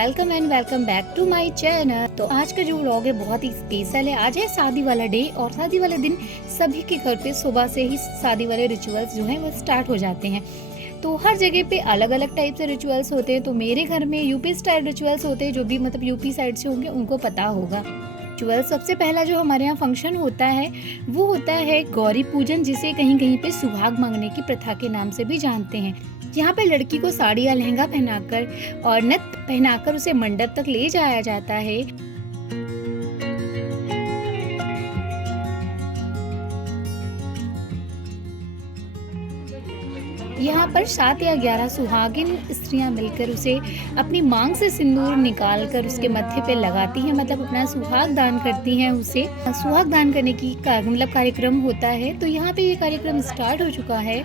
Welcome and welcome back to my channel. तो आज का जो व्लॉग है बहुत ही स्पेशल है। आज है शादी वाला डे और शादी वाले दिन सभी के घर पे सुबह से ही शादी वाले रिचुअल्स जो हैं वो स्टार्ट हो जाते हैं। तो हर जगह पे अलग अलग टाइप से रिचुअल्स होते हैं। तो मेरे घर में यूपी स्टाइल रिचुअल्स होते हैं, जो भी मतलब यूपी साइड से होंगे उनको पता होगा। रिचुअल सबसे पहला जो हमारे यहाँ फंक्शन होता है वो होता है गौरी पूजन, जिसे कहीं कहीं पे सुहाग मांगने की प्रथा के नाम से भी जानते हैं। यहाँ पे लड़की को साड़ी या लहंगा पहनाकर और नथ पहनाकर उसे मंडप तक ले जाया जाता है। यहाँ पर 7 या 11 सुहागिन स्त्रियां मिलकर उसे अपनी मांग से सिंदूर निकालकर उसके मत्थे पे लगाती हैं, मतलब अपना सुहाग दान करती हैं। उसे सुहाग दान करने की मतलब कार्यक्रम होता है। तो यहाँ पे ये कार्यक्रम स्टार्ट हो चुका है।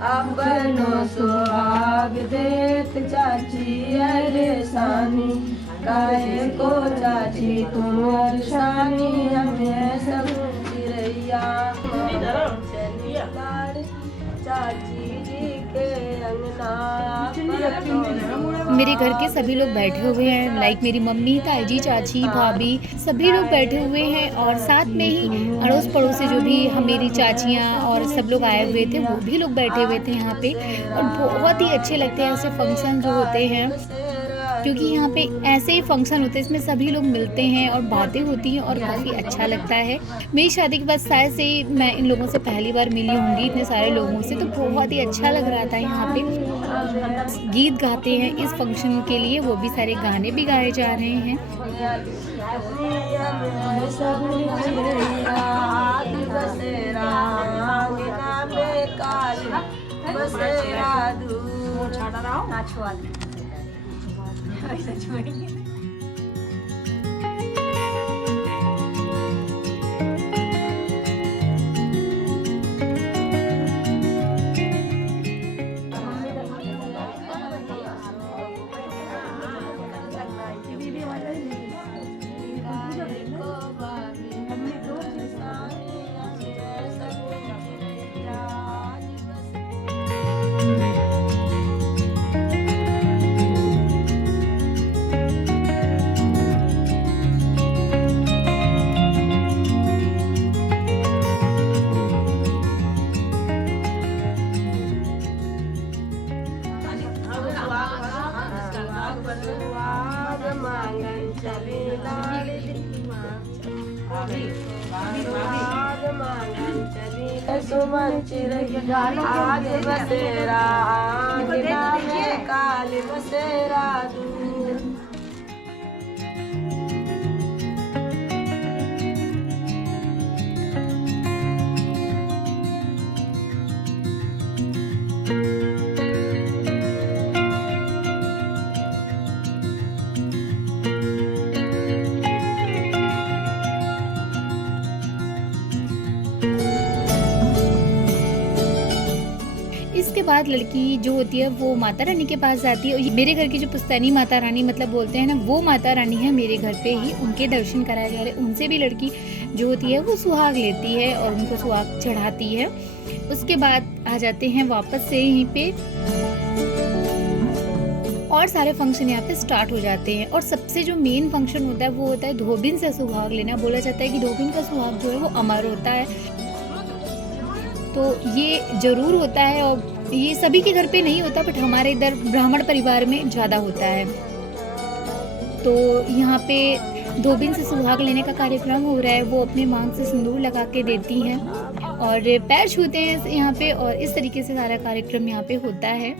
अपनो सुहाग देत चाची अरे सानी, काहे को चाची तुम अरसानी, हमें सब चिरैया चाची जी के अंगना। मेरे घर के सभी लोग बैठे हुए हैं, लाइक मेरी मम्मी, ताई जी, चाची, भाभी, सभी लोग बैठे हुए हैं। और साथ में ही अड़ोस पड़ोस से जो भी मेरी चाचियाँ और सब लोग आए हुए थे वो भी लोग बैठे हुए थे यहाँ पे। और बहुत ही अच्छे लगते हैं ऐसे फंक्शन जो होते हैं, क्योंकि यहाँ पे ऐसे ही फंक्शन होते हैं, इसमें सभी लोग मिलते हैं और बातें होती हैं और काफ़ी अच्छा लगता है। मेरी शादी के बाद शायद से मैं इन लोगों से पहली बार मिली होंगी, इतने सारे लोगों से। तो बहुत ही अच्छा लग रहा था। यहाँ पे गीत गाते हैं इस फंक्शन के लिए, वो भी सारे गाने भी गाए जा रहे हैं। सुमन चिरैया आज बसेरा आंगना में, काल बसेरा दूर। इसके बाद लड़की जो होती है वो माता रानी के पास जाती है। और मेरे घर की जो पुश्तैनी माता रानी मतलब बोलते हैं ना, वो माता रानी है मेरे घर पे ही, उनके दर्शन कराए जा रहे हैं। उनसे भी लड़की जो होती है वो सुहाग लेती है और उनको सुहाग चढ़ाती है। उसके बाद आ जाते हैं वापस से यहीं पे और सारे फंक्शन यहाँ पे स्टार्ट हो जाते हैं। और सबसे जो मेन फंक्शन होता है वो होता है धोबिन से सुहाग लेना। बोला जाता है कि धोबिन का सुहाग जो है वो अमर होता है। तो ये जरूर होता है और ये सभी के घर पे नहीं होता, बट हमारे इधर ब्राह्मण परिवार में ज़्यादा होता है। तो यहाँ पे धोबिन से सुहाग लेने का कार्यक्रम हो रहा है। वो अपने मांग से सिंदूर लगा के देती हैं और पैर छूते हैं यहाँ पे, और इस तरीके से सारा कार्यक्रम यहाँ पे होता है।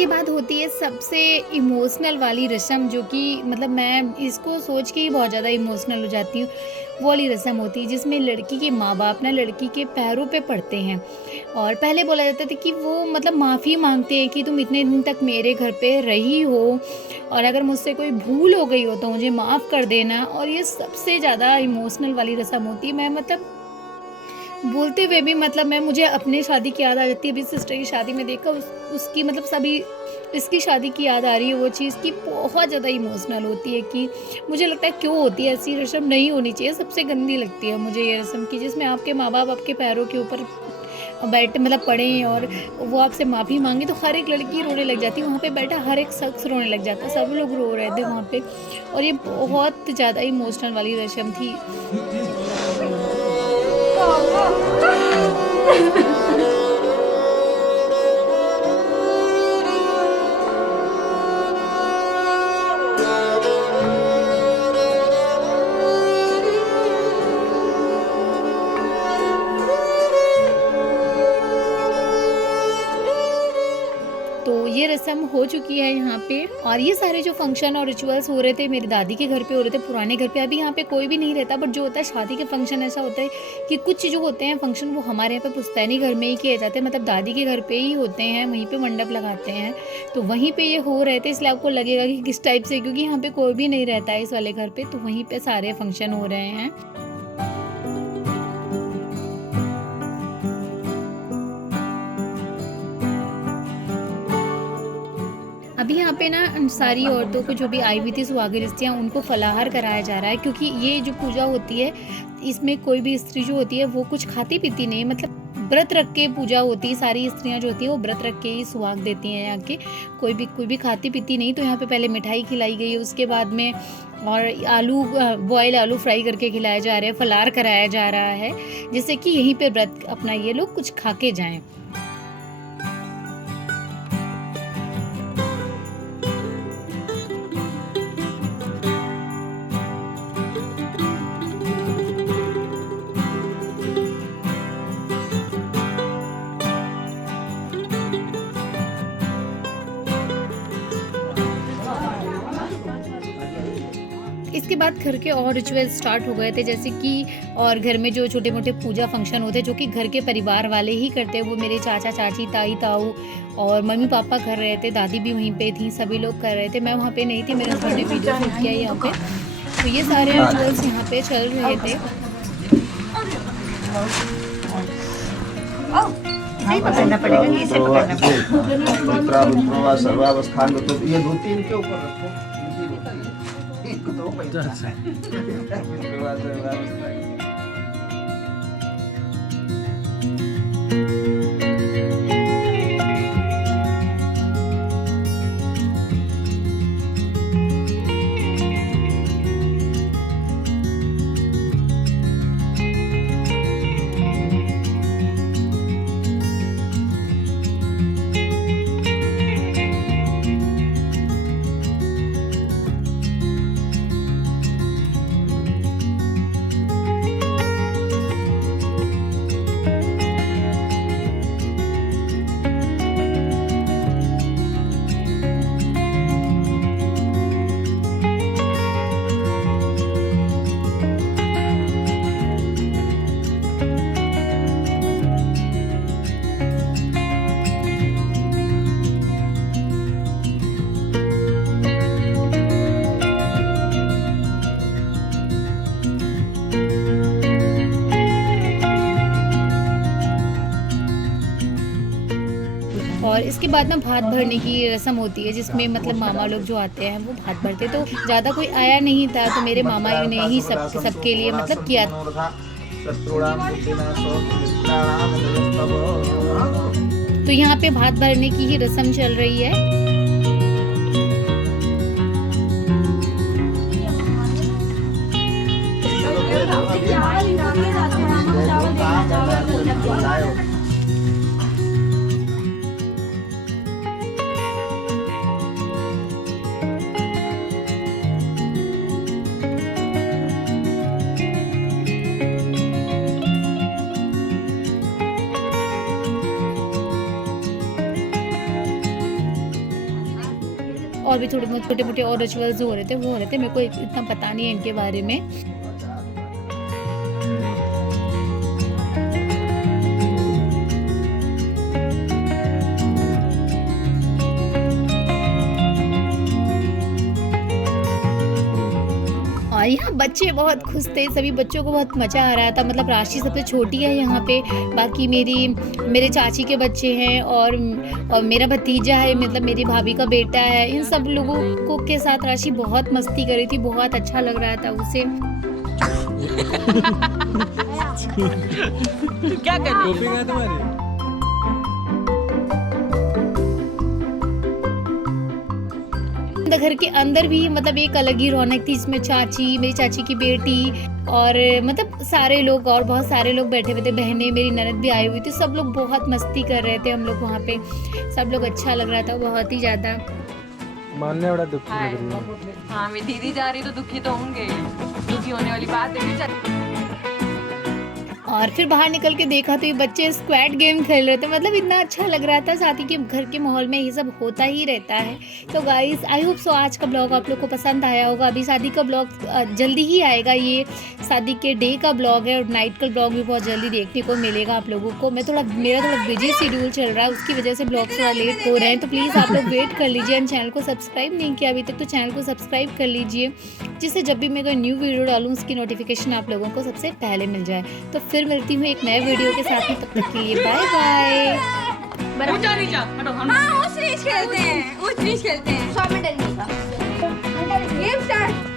इसके बाद होती है सबसे इमोशनल वाली रस्म, जो कि मतलब मैं इसको सोच के ही बहुत ज़्यादा इमोशनल हो जाती हूँ। वो वाली रस्म होती है जिसमें लड़की के माँ-बाप ना लड़की के पैरों पे पड़ते हैं, और पहले बोला जाता था कि वो मतलब माफ़ी माँगते हैं कि तुम इतने दिन तक मेरे घर पे रही हो, और अगर मुझसे कोई भूल हो गई हो तो मुझे माफ़ कर देना। और ये सबसे ज़्यादा इमोशनल वाली रस्म होती है। मैं मतलब बोलते हुए भी मतलब मैं मुझे अपने शादी की याद आ जाती है। अभी सिस्टर की शादी में देखा उसकी मतलब सभी इसकी शादी की याद आ रही है। वो चीज़ की बहुत ज़्यादा इमोशनल होती है कि मुझे लगता है क्यों होती है ऐसी रस्म, नहीं होनी चाहिए। सबसे गंदी लगती है मुझे ये रस्म की जिसमें आपके माँ-बाप आपके पैरों के ऊपर बैठ मतलब पड़े और वो आपसे माफ़ी माँगे, तो हर एक लड़की रोने लग जाती है। वहाँ पे बैठा हर एक शख्स रोने लग जाता है, सब लोग रो रहे थे वहाँ पे, और ये बहुत ज़्यादा इमोशनल वाली रस्म थी। तो ये रस्म हो चुकी है यहाँ पे, और ये सारे जो फंक्शन और रिचुअल्स हो रहे थे मेरी दादी के घर पे हो रहे थे, पुराने घर पे। अभी यहाँ पे कोई भी नहीं रहता, बट जो होता है शादी के फंक्शन ऐसा होता है कि कुछ जो होते हैं फंक्शन वो हमारे यहाँ पे पुश्तैनी घर में ही किए जाते हैं, मतलब दादी के घर पे ही होते हैं, वहीं पे मंडप लगाते हैं। तो वहीं पे ये हो रहे थे, इसलिए आपको लगेगा कि किस टाइप से, क्योंकि यहाँ पे कोई भी नहीं रहता है इस वाले घर पे, तो वहीं पे सारे फंक्शन हो रहे हैं। अभी यहाँ पे ना सारी औरतों को जो भी आई हुई थी सुहागिन उनको फलाहार कराया जा रहा है, क्योंकि ये जो पूजा होती है इसमें कोई भी स्त्री जो होती है वो कुछ खाती पीती नहीं, मतलब व्रत रख के पूजा होती है। सारी स्त्रियां जो होती है वो व्रत रख के ही सुहाग देती हैं यहाँ के, कोई भी खाती पीती नहीं। तो यहाँ पे पहले मिठाई खिलाई गई है, उसके बाद में और आलू बॉयल आलू फ्राई करके खिलाया जा रहा है, फलाहार कराया जा रहा है, जिससे कि यहीं पे व्रत अपना ये लोग कुछ खा के जाएं। इसके बाद घर के और रिचुअल स्टार्ट हो गए थे, जैसे कि और घर में जो छोटे मोटे पूजा फंक्शन होते हैं जो कि घर के परिवार वाले ही करते हैं, वो मेरे चाचा चाची ताई ताऊ और मम्मी पापा कर रहे थे, दादी भी वहीं पे थी, सभी लोग कर रहे थे। मैं वहाँ पे नहीं थी, मेरे हस्बैंड ने वीडियो शूट किया यहाँ पे। तो ये सारे रिचुअल्स यहाँ पे चल रहे थे। पकड़ना पड़ेगा कि इसे पकड़ना पड़ेगा। सर्वावस्थान में तो ये 2-3 के ऊपर रखो। और इसके बाद ना भात भरने की रस्म होती है, जिसमें मतलब मामा लोग जो आते हैं वो भात भरते। तो ज़्यादा कोई आया नहीं था, तो मेरे मामा ने ही सबके लिए मतलब किया। तो यहाँ पे भात भरने की ही रस्म चल रही है। और भी थोड़े बहुत छोटे मोटे और रिचुअल्स हो रहे थे, वो हो रहे थे। मेरे को इतना पता नहीं है इनके बारे में। और यहाँ बच्चे बहुत खुश थे, सभी बच्चों को बहुत मज़ा आ रहा था। मतलब राशि सबसे छोटी है यहाँ पे, बाकी मेरे चाची के बच्चे हैं और मेरा भतीजा है, मतलब मेरी भाभी का बेटा है। इन सब लोगों को के साथ राशि बहुत मस्ती कर रही थी, बहुत अच्छा लग रहा था उसे। क्या कर रही है तुम्हारी? घर के अंदर भी मतलब एक अलग ही रौनक थी, इसमें चाची, मेरी चाची की बेटी और मतलब सारे लोग और बहुत सारे लोग बैठे हुए थे। बहनें, मेरी ननद भी आई हुई थी, सब लोग बहुत मस्ती कर रहे थे। हम लोग वहाँ पे सब लोग, अच्छा लग रहा था बहुत ही ज़्यादा। मानने बड़ा दुखी लग रही है। हाँ, मेरी दीदी जा रही तो दुखी तो होंगे, दुखी होने वाली बात है। और फिर बाहर निकल के देखा तो ये बच्चे स्क्वैड गेम खेल रहे थे, मतलब इतना अच्छा लग रहा था। शादी के घर के माहौल में ये सब होता ही रहता है। तो गाइस, आई होप सो आज का ब्लॉग आप लोग को पसंद आया होगा। अभी शादी का ब्लॉग जल्दी ही आएगा, ये शादी के डे का ब्लॉग है और नाइट का ब्लॉग भी बहुत जल्दी देखने को मिलेगा आप लोगों को। मेरा थोड़ा बिजी शेड्यूल चल रहा है, उसकी वजह से ब्लॉग थोड़ा लेट हो रहे हैं, तो प्लीज़ आप लोग वेट कर लीजिए। एंड चैनल को सब्सक्राइब नहीं किया अभी तक तो चैनल को सब्सक्राइब कर लीजिए, जिससे जब भी मैं कोई न्यू वीडियो डालूँ उसकी नोटिफिकेशन आप लोगों को सबसे पहले मिल जाए। तो फिर मिलती हूँ एक नए वीडियो के साथ में, तब तक के लिए बाय बाय। ऊंचा नीचा हटो, हम ऊंच नीच खेलते हैं, ऊंच नीच खेलते हैं। 100 मीटर की गेम स्टार्ट।